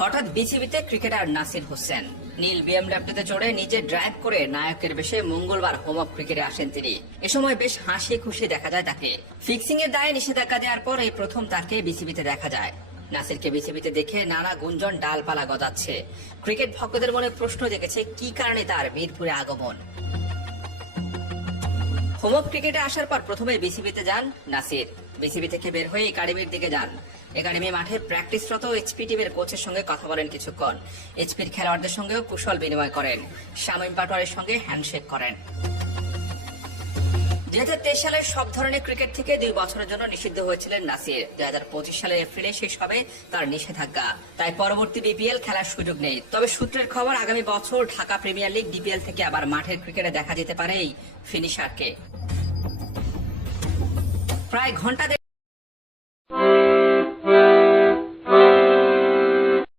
হঠাৎ বিসিবিতে ক্রিকেটার নাসির হোসেন নীল বিএমডব্লিউতে চড়ে নিজে ড্রাইভ করে নায়কের বেশে মঙ্গলবার হোম অফ ক্রিকেটে আসেন তিনি। এ সময় বেশ হাসি খুশি দেখা যায় তাকে। ফিক্সিং এর দায়ে নিষেধাজ্ঞা দেওয়ার পর এই প্রথম তাকে বিসিবিতে দেখা যায়। নাসিরকে বিসিবিতে দেখে নানা গুঞ্জন ডালপালা গজাচ্ছে। ক্রিকেট ভক্তদের মনে প্রশ্ন জেগেছে কি কারণে তার মিরপুরে আগমন। হোম অফ ক্রিকেটে আসার পর প্রথমে বিসিবিতে যান নাসির। বিসিবি থেকে বের হয়ে একাডেমির দিকে যান। একাডেমি মাঠে প্র্যাকটিসরত এইচপি টিমের কোচের সঙ্গে কথা বলেন কিছুক্ষণ। এইচপির খেলোয়াড়দের সঙ্গেও কুশল বিনিময় করেন। শামীম পাটোয়ারির সঙ্গে হ্যান্ডশেক করেন। 2023 সালে সব ধরনের ক্রিকেট থেকে 2 বছরের জন্য নিষিদ্ধ হয়েছিলেন নাসির। 2025 সালের এপ্রিলে শেষ হবে তার নিষেধাজ্ঞা। তাই পরবর্তী বিপিএল খেলার সুযোগ নেই। তবে সূত্রের খবর আগামী বছর ঢাকা প্রিমিয়ার লিগ ডিপিএল থেকে আবার মাঠের ক্রিকেটে দেখা যেতে পারে এই ফিনিশারকে। প্রায় ঘন্টা